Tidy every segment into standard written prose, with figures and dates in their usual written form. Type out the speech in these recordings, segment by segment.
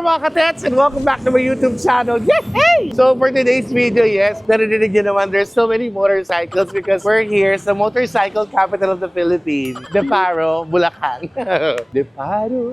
there mga katets and welcome back to my YouTube channel. Yay! So for today's video, yes, narinig nyo naman, there's so many motorcycles because we're here sa motorcycle capital of the Philippines, Deparo, Bulacan. Deparo.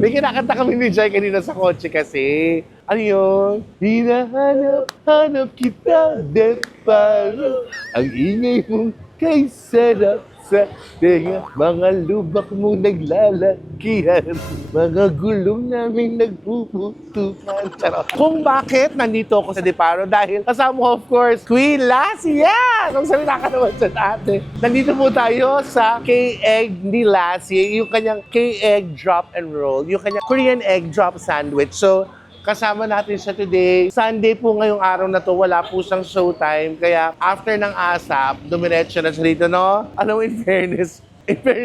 May kinakanta kami ni Jai kanina sa kotse kasi. Ano yun? Hinahanap kita, Deparo. Ang ingay mong kay sarap sa tenga, mga lubak mong naglalakihan, mga gulong naming nagpuputukan. Kung bakit nandito ako sa Deparo? Dahil kasama ko, of course, Queen Lassie! Yeah! Kung sabi nakanaman sa ate. Nandito po tayo sa K-Egg ni Lassie, yung kanyang K-Egg drop and roll, yung kanyang Korean egg drop sandwich. So, kasama natin siya today. Sunday po ngayong araw na to, wala po siyang showtime. Kaya after ng ASAP, dumiretso na siya dito, no? Ano, in fairness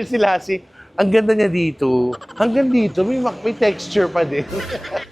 si Lassie, ang ganda niya dito. Hanggang dito, may texture pa din.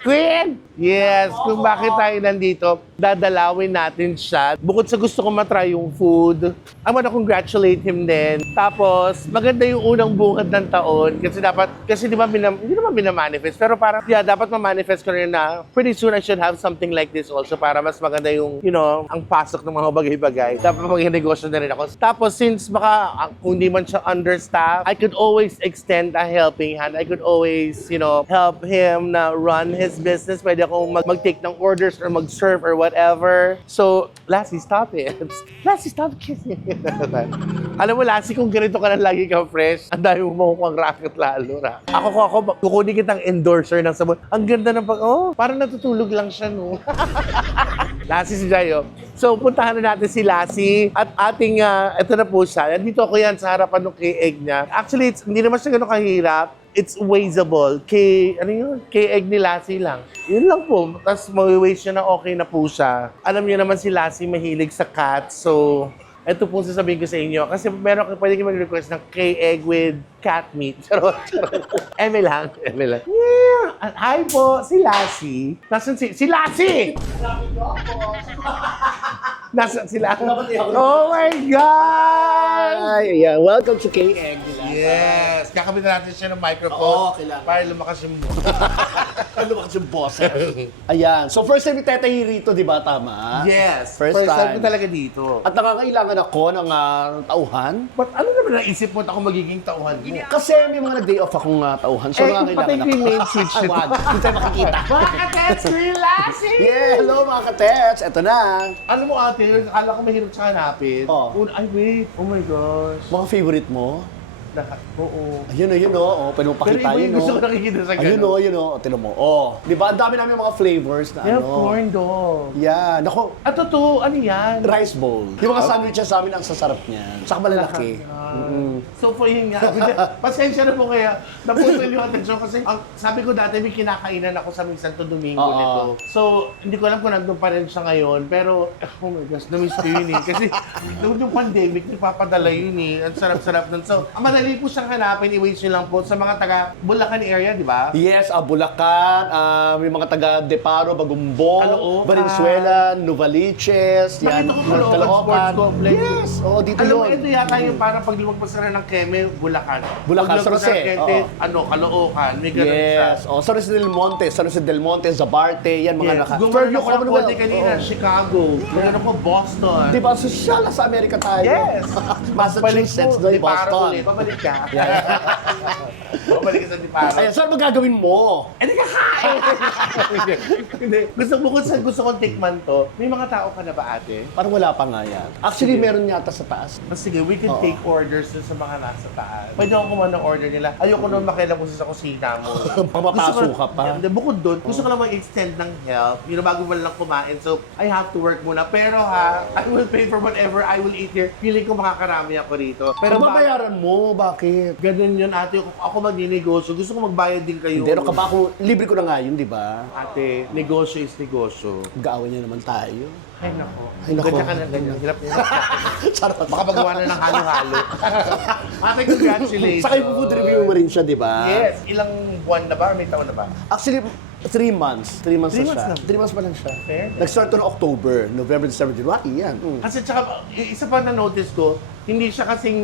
Queen! Yes, kung bakit tayo nandito, dadalawin natin siya. Bukod sa gusto ko matry yung food, I wanna congratulate him din. Tapos, maganda yung unang bungad ng taon. Kasi di ba, hindi naman binamanifest, pero parang, yeah, dapat ma-manifest ko rin na pretty soon I should have something like this also para mas maganda yung, you know, ang pasok ng mga bagay-bagay. Dapat mag-negosyo na rin ako. Tapos, since baka kung di man siya understaffed, I could always extend a helping hand. I could always, you know, help him na run his business. Pwede akong mag-take ng orders or mag-serve or whatever. So, Lassie, stop it. Lassie, stop kissing. Alam mo, Lassie, kung ganito ka na lagi ka fresh, ang dami mo makukuha racket lalo na. Ako, kukunin kitang endorser ng sabon. Ang ganda ng parang natutulog lang siya, no? Lassie si Jayo. So, puntahan na natin si Lassie at ating, ito na po siya. Nandito ako yan sa harapan ng K-Egg niya. Actually, hindi naman siya ganun kahirap. It's wazeable. K-Egg ni Lassie lang. Yun lang po. Tapos mawi-waze siya na okay na po siya. Alam niyo naman si Lassie mahilig sa cat. So, ito po sasabihin ko sa inyo. Kasi pwede kayo mag-request ng K-Egg with cat meat. Charot. Eme lang. Yeah. Hi po, si Lassie. Nasaan si Lassie? Nasaan sila? Oh my God! Yeah, welcome to K-Egg. Yes! Kakabit na natin siya ng microphone. Oo, kailangan. Para lumakas yung Lumakas yung boss. Ayan. So first time ni Teta rito, di ba? Tama? Yes! First time. ko talaga dito. At nakakailangan ako ng tauhan. But ano naman naisip mo na ako magiging tauhan mo? Kasi may mga nag-day off akong tauhan. So patay nakakailangan ko yung name switch nito. Wag. Hindi tayo makikita. Mga katets, Queen Lassie! Yeah, hello mga katets. Ito na. Alam mo ate, akala ko mahirap siya hanapin. Oh. Ay wait, oh my gosh. Mga favorite mo? Oo. Ayun o. Pwede mo Pero pakita iba yung gusto ko nakikita sa ganun. Ayun o. Tinan mo. Oh. Di ba? Ang dami namin mga flavors na Yeah, corn dog. Yeah. Naku, Totoo, ano yan? rice bowl. Yung mga sandwiches sa amin, ang sasarap niyan. Saka malalaki. So for yun nga, pasensya na po kaya naputol yung atensyon kasi sabi ko dati may kinakainan ako sa Santo Domingo nito. So hindi ko alam kung nandun pa rin siya ngayon pero oh my gosh, na-miss ko yun eh. Kasi noong yung pandemic, nagpapadala yun eh. Ang sarap-sarap nun. So ang madali po siyang hanapin, i-waste nyo lang po sa mga taga Bulacan area, di ba? Yes, Bulacan, may mga taga Deparo, Bagumbong, Caloocan. Valenzuela, Novaliches, Nakita ko Caloocan Sports Complex. Yes, dito Alam mo, yun. ito yata yung parang pag lumagpas na ng Keme, Bulacan. Bulacan, Pag lumagpas San na ng Jose, Kente, Caloocan, may ganun siya. Yes, San Jose del Monte, Zabarte, yan mga Gumawa ako ng konti kanina, Chicago. Meron ako Boston. Di ba, social sa Amerika tayo? Yes! Massachusetts, Balik po, Boston. ulit. Babalik ka. Babalik ka sa Deparo. Ayan, saan magagawin mo? Hindi ka kain! Hindi. Gusto kong tikman to. May mga tao ka na ba, ate? Parang wala pa nga yan. Actually, meron yata sa taas. Sige, we can take orders dun sa mga nasa taas. Pwede ako kumuha ng order nila. Ayoko naman makilabusan sa kusina mo. Papapasok ka pa. Hindi, bukod doon, gusto ko lang mag-extend ng help. You know, bago mo lang kumain. So, I have to work muna. Pero I will pay for whatever I will eat here. Feeling ko makakarami ako rito. Pero babayaran mo, bakit? ganun yun, ate. Ako magninegosyo. Gusto ko magbayad din kayo. Hindi, ka ba ako, libre ko na nga yun, di ba? Ate, negosyo is negosyo. Mag-aaway niya naman tayo. Ay, nako. Ay, nako. Ganyan ka na, ganyan. Hirap niya. Charot. Baka magawa na ng halo-halo. Ate, congratulations. Saka yung food review mo rin siya, di ba? Yes. Ilang buwan na ba? May taon na ba? Actually, 3 months. 3 months 3 na months siya. lang. 3 months pa lang siya. Fair. Nag-start to ng October, November, December, January, yan. Kasi tsaka, isa pa na notice ko, hindi siya kasing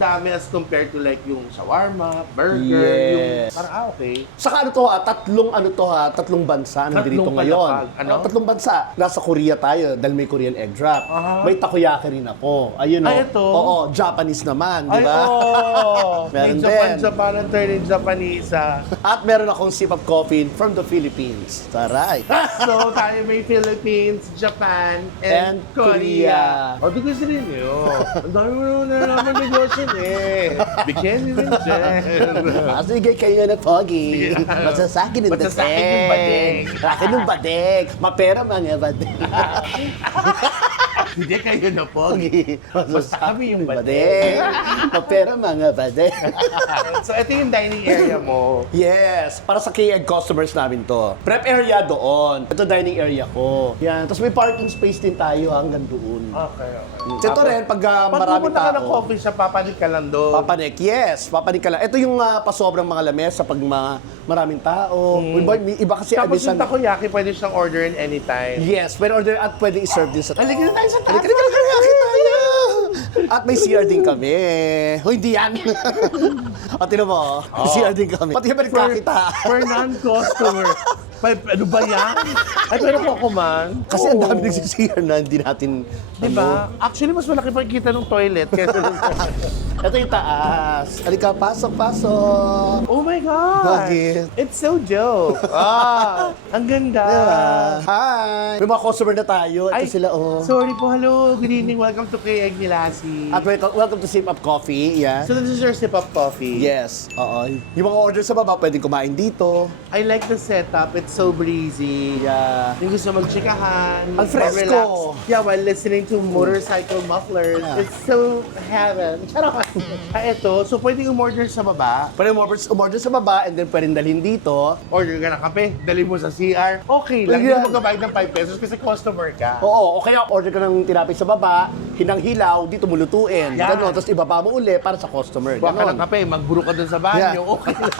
dami as compared to like yung shawarma, burger, Yes. yung parang okay. Saka ano to ha, tatlong bansa nandito Tatlong ngayon. palapag. Ano? Tatlong bansa. Nasa Korea tayo dahil may Korean egg drop. Aha. May takoyaki rin ako. Ayun Ay, oh. ito? Oo, Japanese naman, di Ay, ba? oo. Meron May din. Japan ang turn in Japanese. At meron akong sip of coffee from the Philippines. Taray. So, tayo may Philippines, Japan, And and Korea. Korea. O, di gusto rin yun. Ang dami mo naman nalaman negosyo eh. Bigyan niyo rin dyan. Sige kayo na pogi. Masasakin ng Masasakin yung bading. Akin yung bading. Mapera mga bading. Hindi kayo na pogi. Basta kami yung bading. Mapera mga bading. So, ito yung dining area mo. Yes, para sa KEG customers namin to. Prep area doon. Ito dining area ko. Yan. Tapos may parking space din tayo hanggang doon. Okay, okay. Ito rin, pag Pag maraming pumunta ka ng tao. coffee shop, papanik ka lang doon. Papanik, yes. Papanik ka lang. Ito yung pasobrang mga lamesa pag maraming tao. May iba kasi Tapos abisan. yung takoyaki, pwede siyang orderin anytime. Yes, pwede order at pwede i-serve din sa Halika na tayo sa taas. Halika tayo! At may CR din kami. Hoy, hindi yan. O, tinan mo. May CR din kami. Pati kami nagkakita. For non-customer. Ano ba yan? Ay, pero ko man. Kasi ang dami nagsisiyar na hindi natin... Diba? Actually, mas malaki pa kita ng toilet kaysa dun sa... Ito yung taas. Halika, pasok, pasok. Oh my God! Bakit? It's so dope. Ang ganda. Diba? Hi! May mga customer na tayo. Ito Ay, sila, oh. Sorry po, hello. Good evening. Welcome to KEG Nilasi. At welcome to Sip Up Coffee. Yeah. So this is your sip of coffee. Yes. Oo. Yung mga order sa baba, pwedeng kumain dito. I like the setup. It's so breezy. Yeah. Yung gusto mag-chikahan. Ang fresco. mag-relax. Yeah, while listening to motorcycle mufflers. Yeah. It's so heaven. Charot. Ito. So pwedeng umorder sa baba. Pwede umorder sa baba and then pwedeng dalhin dito. Order ka ng kape. Dali mo sa CR. Okay lang. Yeah. Hindi mo magbabayad ng 5 pesos kasi customer ka. Oo, o kaya order ka ng tinapay sa baba, hinang-hilaw, dito mo lutuin. Yeah. Ganon, tapos ibaba mo uli para sa customer. Kuha ka Ganon. ng kape. Magburo ka dun sa banyo. Yeah. Okay lang.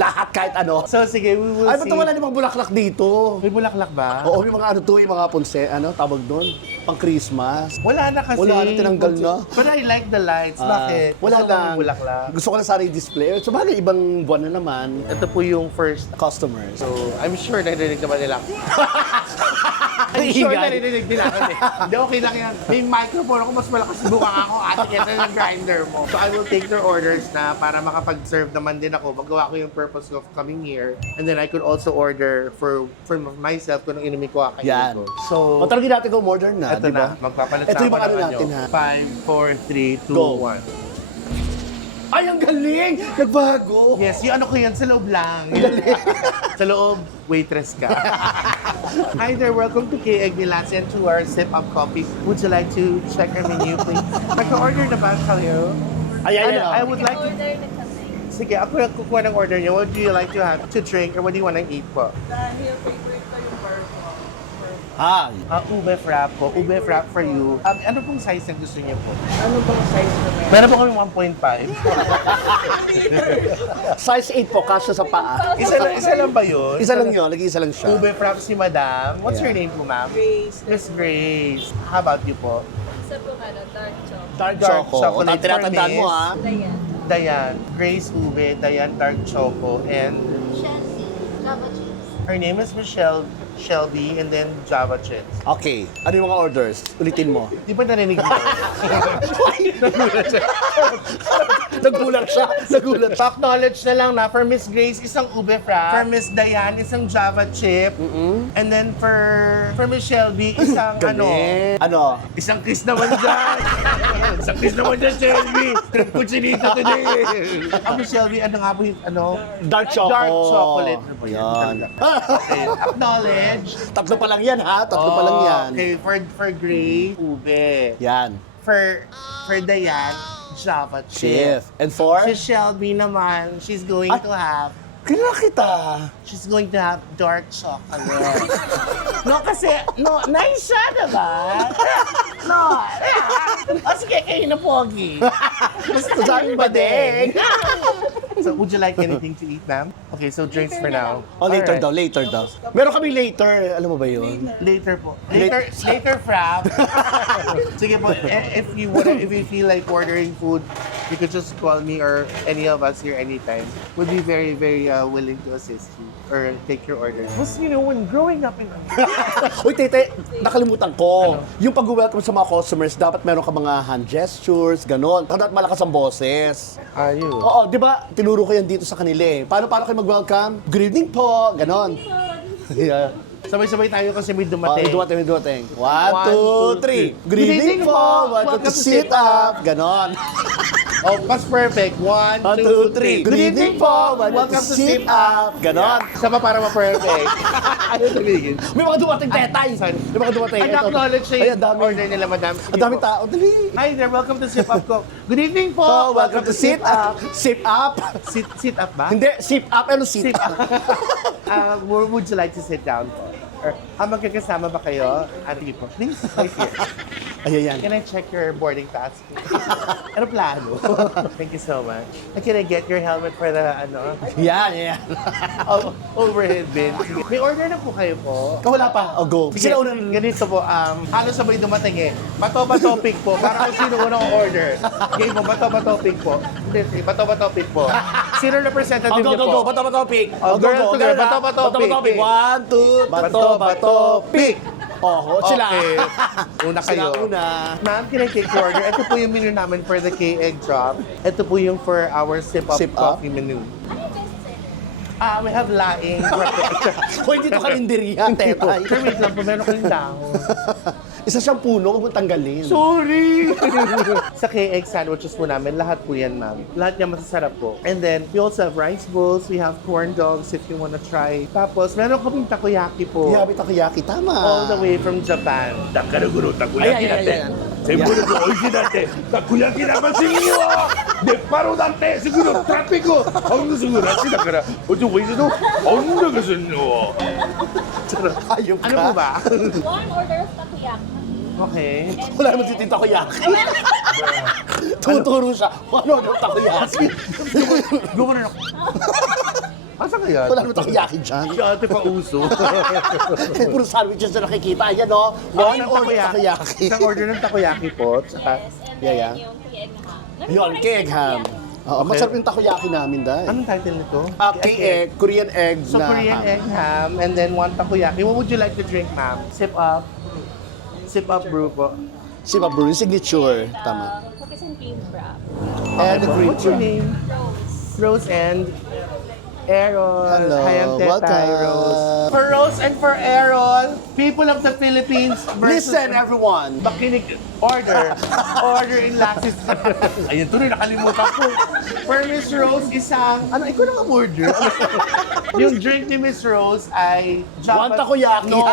Lahat kahit ano. So sige, we will Ay, see. ba't wala namang bulaklak dito? May bulaklak ba? Oo, may mga ano to, yung mga ponse, tawag doon, pang Christmas. Wala na kasi. Wala na, tinanggal na. But I like the lights. Bakit? Wala Gusto ko lang. ng bulaklak. Gusto ko lang sana i-display. So, bagay, ibang buwan na naman. Ito po yung first. Customers. So, I'm sure narinig naman nila. I'm sure Ingay. narinig nila kasi. Hindi, okay lang yan. May microphone ako, mas malakas bukang ako. Ate, kesa ng grinder mo. So, I will take their orders na para makapag-serve naman din ako. Magawa ko yung purpose of coming here. And then I could also order for myself kung anong inumin ko, Yan. kakainin ko. So, O, talagang natin kung modern na, ito di ba? na. Magpapalit Ito yung ako mga ano ng natin, ha? 5, 4, 3, 2, Go. 1. Ay, ang galing! Nagbago! Yes, yung ano ko yan, sa loob lang. Sa loob, waitress ka. Hi there, welcome to KEG Nilasi and to our Sip Up Coffee. Would you like to check our menu, please? Nag-order na ba kayo? Ay, I would like to... Order na kami. Sige, ako yung kukuha ng order niyo. What do you like to have to drink or what do you want to eat po? Dahil favorite ko yung burger. Hi! Ube frap po. Ube frap for you. Ano pong size ang gusto niyo po? Ano bang size na meron? Meron po kami 1.5. Size 8 po, kasya sa paa. Isa lang ba yun? Isa lang yun, nag-iisa lang siya. Ube frap si Madam. What's your name po, ma'am? Grace. Miss Grace. How about you po? Isa po dark chocolate. Dark Dark choco. chocolate O, tinatandaan for mo, Miss. ha? Dayan. Dayan. Grace Ube, Dayan Dark Choco, and Shanty. Java cheese. her name is Michelle Shelby, and then Java Chips. Okay. Ano yung mga orders? Ulitin mo. Di ba narinig mo? Nagulat siya. Nagulat siya. Acknowledge na lang na for Miss Grace, isang ube frap. For Miss Dayan, isang Java chip. And then for Miss Shelby, isang Galing. Ano? isang kiss naman dyan. Isang kiss naman dyan, Shelby. Trip ko chinita today. Miss Shelby, ano nga po yung, Dark choco. Dark chocolate. Ano po yan? Yan. Okay, acknowledge. Tatlo pa lang yan, ha? Tatlo pa lang yan. Okay, for Grace, ube. Yan. For Dayan, Java Chef. chip. And for? Si Shelby naman, she's going Ay. to have Kilala kita. She's going to have dark chocolate. No, kasi, no, nice siya, diba? No. O sige, kayo na pogi. Basta Sa akin ba, Deng? So, would you like anything to eat, ma'am? Okay, so drinks for now. Oh, later Alright. daw, later daw. Meron kami later, alam mo ba yun? Later po. Later frap. Sige po, if you feel like ordering food, you could just call me or any of us here anytime. We'd be very, very willing to assist you or take your order. Because, you know, when growing up in... Uy, tete, nakalimutan ko. Yung pag-welcome sa mga customers, dapat meron ka mga hand gestures, ganon. Dapat malakas ang boses. Ayun. Oo, di ba? Tinuro ko yan dito sa kanila eh. Paano kayo mag-welcome? Good evening po, ganon. Yeah. Sabay-sabay tayo kasi may Oh, dumating. may dumating. 1, 2, 3. Good evening po, welcome to sit up. Ganon. Oh, mas perfect. 1, 1, 2, 3. Good evening po, welcome to sit up. Ganon. Isa pa para ma-perfect. Ayaw tumigil. May mga dumating tetay. Sorry. May mga dumating. Ay, na-acknowledge na Ay, yung ang dami. order nila, madam. Ang daming tao. Dali. Hi there, welcome to Sip Up ko. Good evening po. Oh, welcome to sit up. Sit up. Sit up ba? Hindi, sit up. Ano sit Sit up? Where would you like to sit down po? Or magkakasama ba kayo? Sige po, please, right here. Ayan. Can I check your boarding pass? Ano plano? Thank you so much. And can I get your helmet for the Yan. overhead bin? Sige. May order na po kayo po. Wala pa. Oh, go. Sige, Sila unang... ganito po, halos sabay dumating eh. Bato-bato pick po, para kung sino unang order. Game po, bato-bato pick po. Hindi, bato-bato pick po. Sino representative Oh, niyo po? go. Bato pick. Oh, girl to girl. Bato-bato pick. 1, 2, bato pick. Oh, sila. Okay. Una kayo. Sila una. Ma'am, can I take your order? Ito po yung menu namin for the K-Egg Drop. Ito po yung for our Sip Up Sip Up? coffee menu. We have laing. Hoy, dito kalinderiya, tetay. Sir, wait lang po, meron kayong dahon. Isa siyang puno, huwag mong tanggalin. Sorry! Sa K-Egg sandwiches po namin, lahat po yan, ma'am. Lahat yan masasarap po. And then, we also have rice bowls, we have corn dogs if you wanna try. Tapos, meron kaming takoyaki po. Yabi takoyaki, tama. All the way from Japan. だからこのたこ焼きだって全部の美味しいだってたこ焼き生すぎよでっぱろだってすぐのトラフィックほんのすぐらしいだからおちょおいしいのほんのがすんの Ayop ka. Ano po ba? One order of takoyaki. Okay. Wala naman dito yung takoyaki. Tuturo siya. Ano yung takoyaki? Gumano na. Asa kaya? Wala naman takoyaki dyan. Si ate pa uso. Puro sandwiches na nakikita. Ayan o. One order takoyaki. Isang order ng takoyaki po. Tsaka, Yeah. Yung K-egg ham. Yun, K-egg ham. Oo, Okay. masarap yung takoyaki namin dahil. anong title nito? K-egg, Korean egg So, na Korean ham. egg ham and then one takoyaki. What would you like to drink, ma'am? Sip up. Sip up brew po. Si Pablo, yung signature. Tama. Cookies and cream wrap. And the po. green What's your tea. name? Rose. Rose and Errol. Hello, Hi, I'm Tetay welcome. Rose. For Rose and for Errol, people of the Philippines versus... Listen, everyone. Makinig, order. Order in Laxis. Ayun, tuloy, nakalimutan ko. For Miss Rose, isang... Ano, ikaw na order? Yung drink ni Miss Rose ay... One takoyaki. No,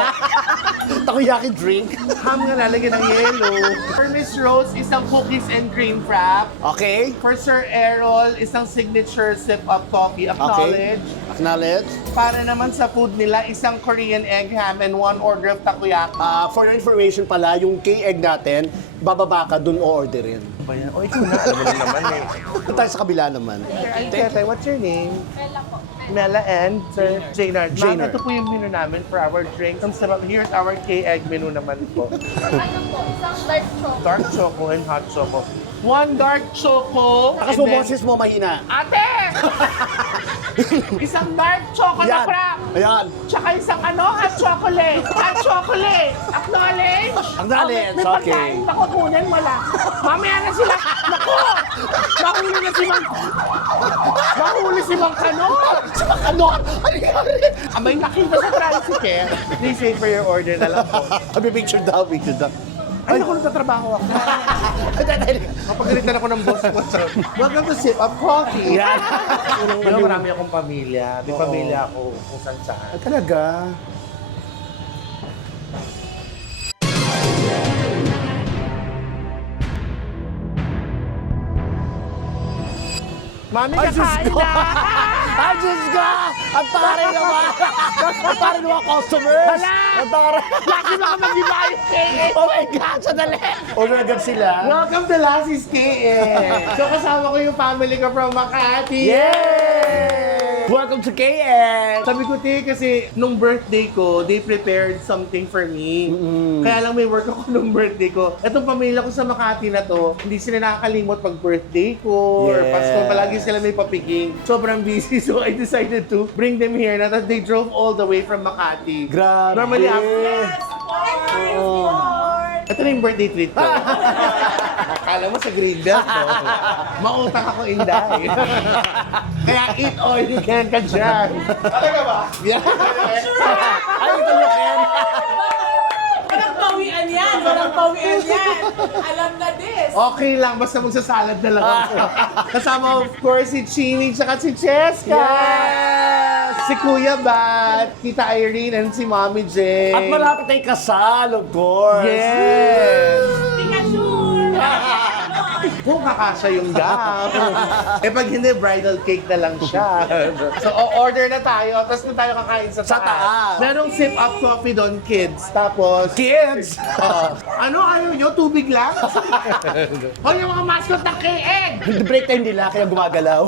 Takoyaki drink. ham nga lalagyan ng yellow. For Miss Rose, isang cookies and cream wrap. Okay? For Sir Errol, isang signature sip-up coffee. Acknowledge. Acknowledge. Para naman sa food nila, isang Korean egg ham and one order of takoyaki. For your information pala, yung K-egg natin, bababa ka, dun o-orderin. Ba yan? O, ikaw na. Alam mo na naman eh. Doon tayo sa kabila naman. Sir, ay, Tetay, what's your name? Bella po. Mela and Sir Jaynard. Ma'am, Jaynard. ito po yung menu namin for our drinks. Ang sarap. Here's our K-egg menu naman po. Ano po? Isang dark chocolate. Dark choco and hot choco. One dark choco. Takas and mo then- boses mo, mahina. Ate! Isang dark choco na Yan. crap. Ayan. Tsaka isang hot chocolate. Hot chocolate. Acknowledge. Acknowledge, May okay. pagkain na kukunin mo lang. Mamaya na sila. Naku! Mahuli na si Mang... Mahuli si Mang Kanot. Ano? Ano yan? May nakita sa tricycle. Please wait for your order na lang po. Abi, picture daw, picture daw. Ay, naku, nagtatrabaho ako. Napagalitan ako ng boss ko. Welcome to Sip Up Coffee. Yan. Pero marami akong pamilya. May Oo. pamilya ako kung saan saan. Talaga? Mami, Ay, Diyos kakain ko! na! Ay, Diyos ko! Ang taray naman! Ang taray ng mga customers! Hala! Ang taray! Laki na ka mag-iba yung KX! Oh my God! Sandali! Order agad sila. Welcome to Lassie's KX! So kasama ko yung family ko from Makati! Yay! Welcome to KN! Sabi ko, te, kasi nung birthday ko, they prepared something for me. Kaya lang may work ako nung birthday ko. Itong pamilya ko sa Makati na to, hindi sila nakakalimot pag birthday ko or Yes. Pasko. Palagi sila may papiging. Sobrang busy, so I decided to bring them here. Na that they drove all the way from Makati. Grabe! Normally, Oh. ito na yung birthday treat ko. Akala mo sa Greenbelt, no? Mautang ako inday. Kaya eat all you can ka dyan. Talaga ba? Yeah. Ay, ito na, Ken! Walang pawian yan! Walang pawian yan! Alam na this! Okay lang, basta magsasalad na lang ako. Kasama, of course, si Chini tsaka si Cheska. Yes! Si Kuya Bat, Tita Irene, and si Mommy Jane. At malapit na yung kasal, of course! Yes! Hindi ka sure! Kung kakasya yung gap. Eh pag hindi, bridal cake na lang siya. So, order na tayo, tapos na tayo kakain sa Sa taas. Merong sip-up coffee doon, kids. Tapos, Kids! ano ayaw nyo? Tubig lang? O yung mga mascot ng KN! Break time nila, kaya gumagalaw.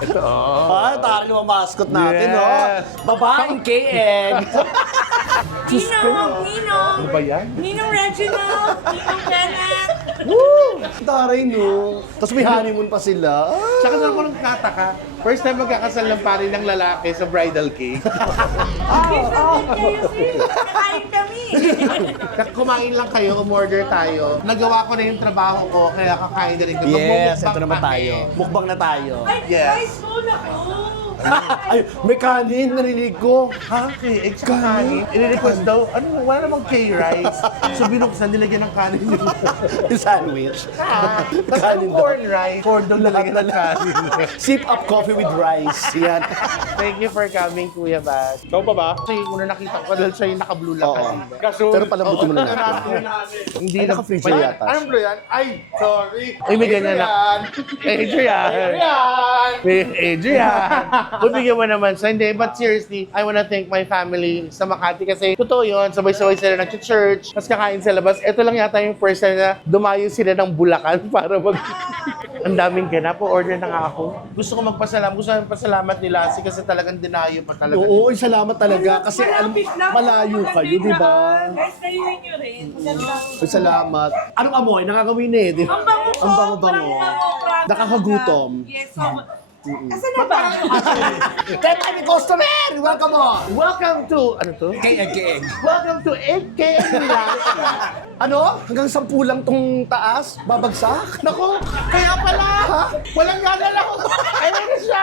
Ito, Ah, tayo yung mascot natin, Yeah. no? Babaeng KN! Ninong! Ninong! ano ba yan? Ninong Reginald! Ninong Kenneth! Woo! Taray, no? Tapos may honeymoon pa sila. Ah. Tsaka doon ako nang tataka, first time magkakasal ng pare ng lalaki sa bridal cake. Kayo sis! Nakain kami! Kumain lang kayo, umorder tayo. Nagawa ko na yung trabaho ko, kaya kakain na rin. Yes, Magmumukbang ito naman kami. tayo. Mukbang na tayo. Ay, Yes. guys, full ako! Ay, may kanin, narinig ko. Ha? K-egg tsaka kanin? I-request daw, ano, wala namang K-rice. So binuksan, nilagyan ng kanin yung Yung sandwich. Tapos Kanin ang daw. corn rice, corn daw nilagyan ng kanin. Sip up coffee with rice. Yan. Thank you for coming, Kuya Bas. Ikaw pa ba? Kasi una nakita ko dahil siya yung naka-blue lang Oo. kanina. Pero palambutin mo na Oo, natin. Hindi Ay, na naka-freezer Wala. yata. Anong blue yan? Ay, sorry. Ay, may ganyan na. Adrian. Adrian. Kung bigyan mo naman siya. Hindi, but seriously, I wanna thank my family sa Makati kasi totoo yun, sabay-sabay sila nag-church, tapos kakain sa labas. Ito lang yata yung first time na dumayo sila ng Bulacan para mag... Ang daming ganap. Order na nga ako. Gusto ko magpasalamat nila kasi talagang dinayo pa talaga. Oo, salamat talaga. Kasi alam, Malapit lang. malayo kayo, di ba? Guys, kayuhin nyo rin. Magandang... Ay, salamat. Anong amoy? Nakakawin eh. Di ba? Ang bango ko! Ang bango-bango. Parang bango. Nakakagutom. Yes, so... Asan na ba? Kaya kami customer! Welcome mo! Welcome to... Ano to? Keg. Welcome to 8K Ano? Hanggang 10 lang tong taas? Babagsak? Nako, kaya pala! Walang gana lang ako! Ayun na siya!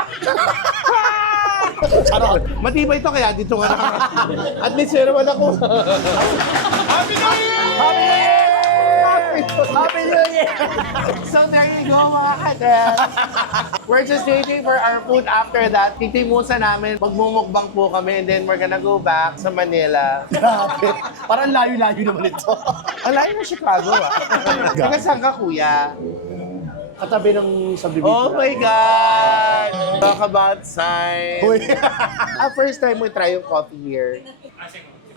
Charot! Matibay ito kaya dito nga At least meron naman ako. Happy New Year! Happy New Year! Happy New Year! So there you go mga kadel. We're just waiting for our food after that. Titimusan namin, magmumukbang po kami and then we're gonna go back sa Manila. Grabe. Parang layo-layo naman ito. Ang layo ng Chicago Taga saan ka kuya? Katabi ng subdivision. Oh my God! Talk about sign. Uy. First time mo try yung coffee here.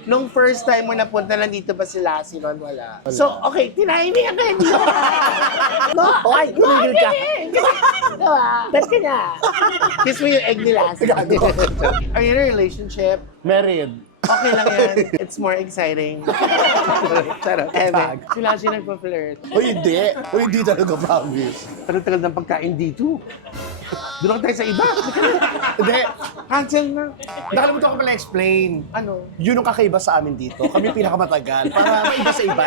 Nung first time mo napunta, nandito ba si Lassie noon? Wala. So, okay, tinahimik ka din. No? Ay, kumigil ka. Ba't ka na? Kiss mo yung egg ni Lassie. Are you in a relationship? Married. Okay lang yan. It's more exciting. Charot. Eme, si Lassie nagpa-flirt. Uy, hindi. Uy, hindi talaga promise. Tagal-tagal ng pagkain dito. Doon tayo sa iba. Hindi. Cancel na. Nakalimutan ko pala explain. Ano? Yun ang kakaiba sa amin dito. Kami pinakamatagal. Para iba sa iba.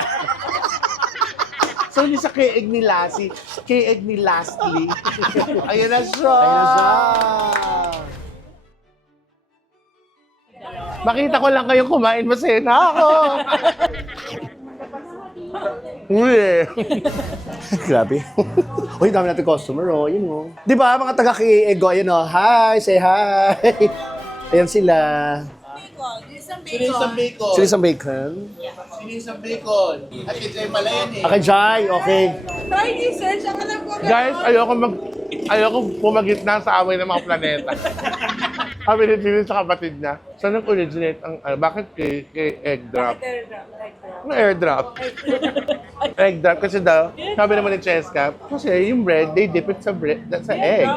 So, hindi sa K-egg ni Lassie, K-egg ni Lastly. Ayun na siya. Ayun na siya. Makita ko lang kayong kumain, masaya na ako. Uy. Grabe. Uy, dami natin customer, oh. Yun, oh. Di ba, mga taga-Ego, ayun, oh. Hi, say hi. Ayan sila. Sinisang bacon. Sila isang bacon. Sinisang bacon. At ito ay pala yan eh. Okay, Jai, okay. Try this, search. Ang alam ko. Guys, ayoko pumagitna sa away ng mga planeta. Kami ni Chili sa kapatid niya. Saan nag-originate ang, bakit kay egg drop? Ano airdrop? Egg drop kasi daw, sabi naman ni Cheska, kasi yung bread, they dip it sa bread, sa egg.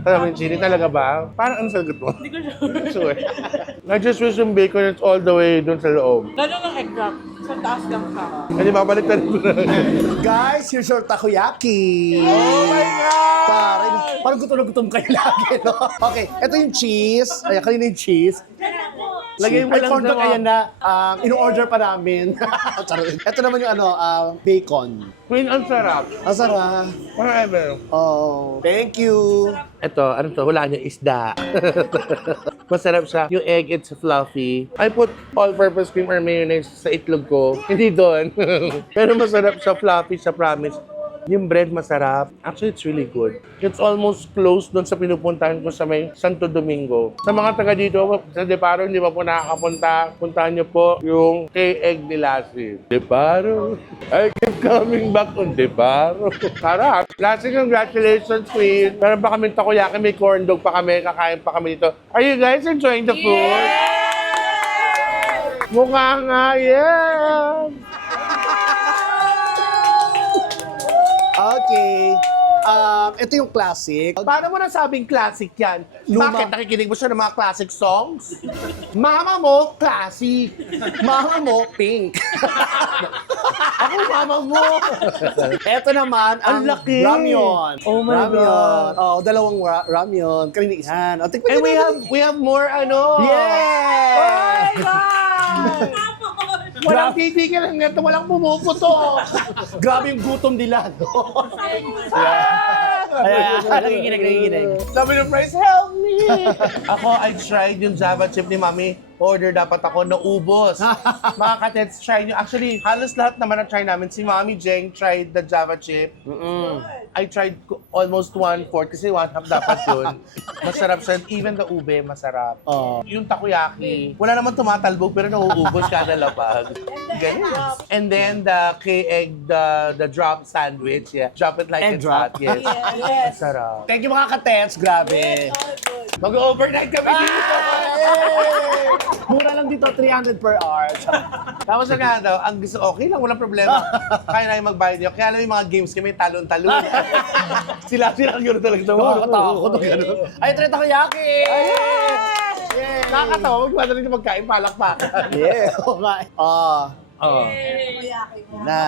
Alam mo yung chili talaga ba? Parang ano sagot mo? Hindi ko sure. Sure. I just wish yung bacon is all the way dun sa loob. Ganun ang exact. Sa taas lang siya. Hindi babalik na rin. Guys, here's your takoyaki. Oh my God! Parang gutom na gutom kayo lagi, no? Okay, ito yung cheese. Ayan, kanina yung cheese. Lagay mo Ay, lang corn dog, sa- ayan na. In-order pa namin. Charot. Ito naman yung bacon. Queen, ang sarap. Ang sarap. Forever. Oh, thank you. Ito, ano to? Wala niya, isda. Masarap siya. Yung egg, it's fluffy. I put all-purpose cream or mayonnaise sa itlog ko. Hindi doon. Pero masarap siya, fluffy siya, promise. Yung bread masarap. Actually, it's really good. It's almost close doon sa pinupuntahan ko sa may Santo Domingo. Sa mga taga dito, sa Deparo, hindi pa po nakakapunta. Puntahan niyo po yung K-Egg ni Lassie. Deparo, I keep coming back on Deparo. Sarap. Lassie, congratulations, Queen. Meron pa kami takoyaki, may corn dog pa kami, kakain pa kami dito. Are you guys enjoying the food? Mukha nga, yeah! Okay. Ito yung classic. Paano mo nasabing classic yan? Luma. Bakit nakikinig mo siya ng mga classic songs? Mama mo, classic. Mama mo, pink. Ako, mama mo. Ito naman, ang laki. ramyun. Oh my ramyun. God. Oh, dalawang ramyun. Kanina yan. Oh, tikman And nyo we have more ano. Yeah! Walang titigil lang nito, walang pumuputo. Grabe yung gutom nila, no? Nakikinig. Sabi ng price, help me! Ako, I tried yung Java chip ni Mami. Order dapat ako, naubos. Mga katets, try nyo. Actually, halos lahat naman na-try namin. Si Mami Jeng tried the Java chip. I tried almost 1/4 kasi 1/2 dapat yun. Masarap siya. Even the ube, masarap. Oh. Yung takoyaki, wala naman tumatalbog pero nauubos kada lapag. Ganun. And then the K-egg, the drop sandwich. Yeah. Drop it like And it's drop. hot. Yes. Yes. Sarap. Thank you mga katets. Grabe. Mag-overnight kami dito. Mura lang dito, 300 per hour. Tapos na daw, ang gusto, okay lang, walang problema. Kaya na yung magbayad niyo. Kaya lang yung mga games kami, talon-talon. sila ang gano'n talaga sa mga. Nakakatakot ng gano'n. Ay, ito rin takoyaki! Nakakatawa, magmadaling na magkain, palakpakan. Yeah, oo nga. Oh. Na.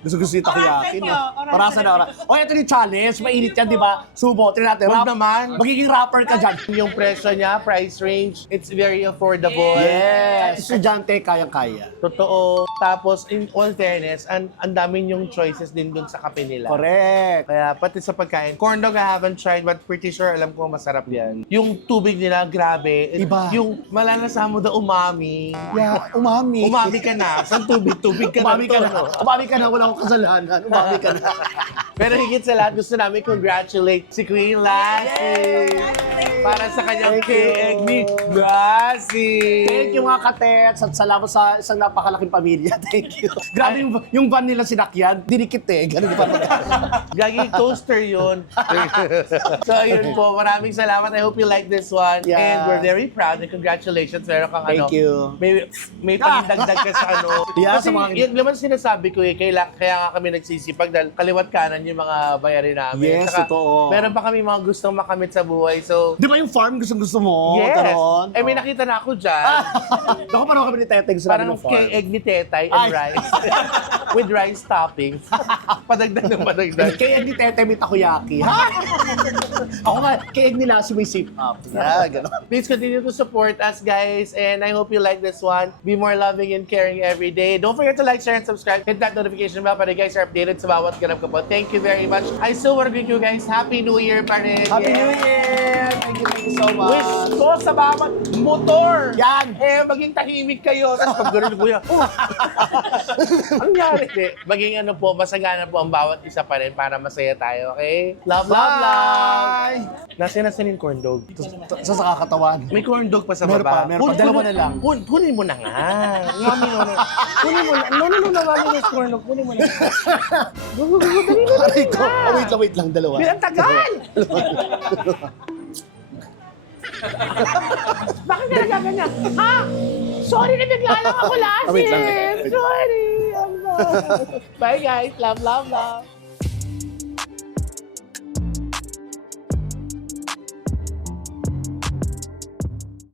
Gusto yung takoyaki, no? Parasan na oras. O, ito yung challenge. Mainit yan, di ba? Subo, trin natin. Huwag naman. Magiging rapper ka dyan. Yung presyo niya, price range, it's very affordable. Yes. Estudyante, kayang-kaya. Totoo. Tapos, in all fairness, ang dami yung choices din dun sa kape nila. Correct. Kaya pati sa pagkain. Corn dog I haven't tried but pretty sure alam ko masarap yan. Yung tubig nila, grabe. Iba. Yung malalasahan mo the umami. Yeah, umami. Umami ka na. Saan tubig ka Umami ka na. na. Umami ka na. Wala akong kasalanan. Umami ka na. Pero higit sa lahat, gusto namin congratulate si Queen Lassie. Para sa kanyang Thank you. K-Egg ni Lassie. Thank you mga katets at salamat sa isang napakalaking pamilya. Thank you. Grabe yung van nila sinakyan. Dinikit eh. Ganun pa mag Gagi toaster yun. So ayun po, maraming salamat. I hope you like this one. Yeah. And we're very proud and congratulations. Meron kang Thank you. May pagdagdag ka sa ano. Yeah, Kasi sa mga- yun naman sinasabi ko eh, kaya nga kami nagsisipag dahil kaliwat kanan yung mga bayarin namin. Yes, Saka, totoo. Meron pa kami mga gustong makamit sa buhay. So, Di ba yung farm gusto mo? yes. Karon? Eh, may nakita na ako dyan. Naku, parang kami ni Teteng sa Parang ng farm. K-egg ni Tetay and Ay. rice. With rice toppings. Padagdag ng padagdag. Kaya ni Tete may takoyaki. Ha? Ako nga, kaya nila si may sip up. Yeah, gano'n. Please continue to support us, guys. And I hope you like this one. Be more loving and caring every day. Don't forget to like, share, and subscribe. Hit that notification bell para you guys are updated sa bawat ganap ko po. Thank you very much. I still want to greet you guys. Happy New Year pa rin. Happy Yeah. New Year! Thank you so much. Wish ko sa bawat motor. Yan. Eh, maging tahimik kayo. Tapos pag gano'n ko yan, anong nangyari? Hindi. Maging ano po, masagana po ang bawat isa pa rin para masaya tayo, okay? Love, love, love. Bye! Nasaan yung corn dog? Sa kakatawan. May corn dog pa sa Meron baba. pa, meron pa. Dalawa na lang. Kunin mo na nga. Mami, no. Kunin mo na. No, mami, yung corn dog. Kunin mo na. Go, dali na. Aray ko. Oh, wait lang, dalawa. Ang tagal! Bakit ka nagaganyan? Ha? Sorry na bigla lang ako last Wait lang. Sorry. Bye guys. Love, love, love.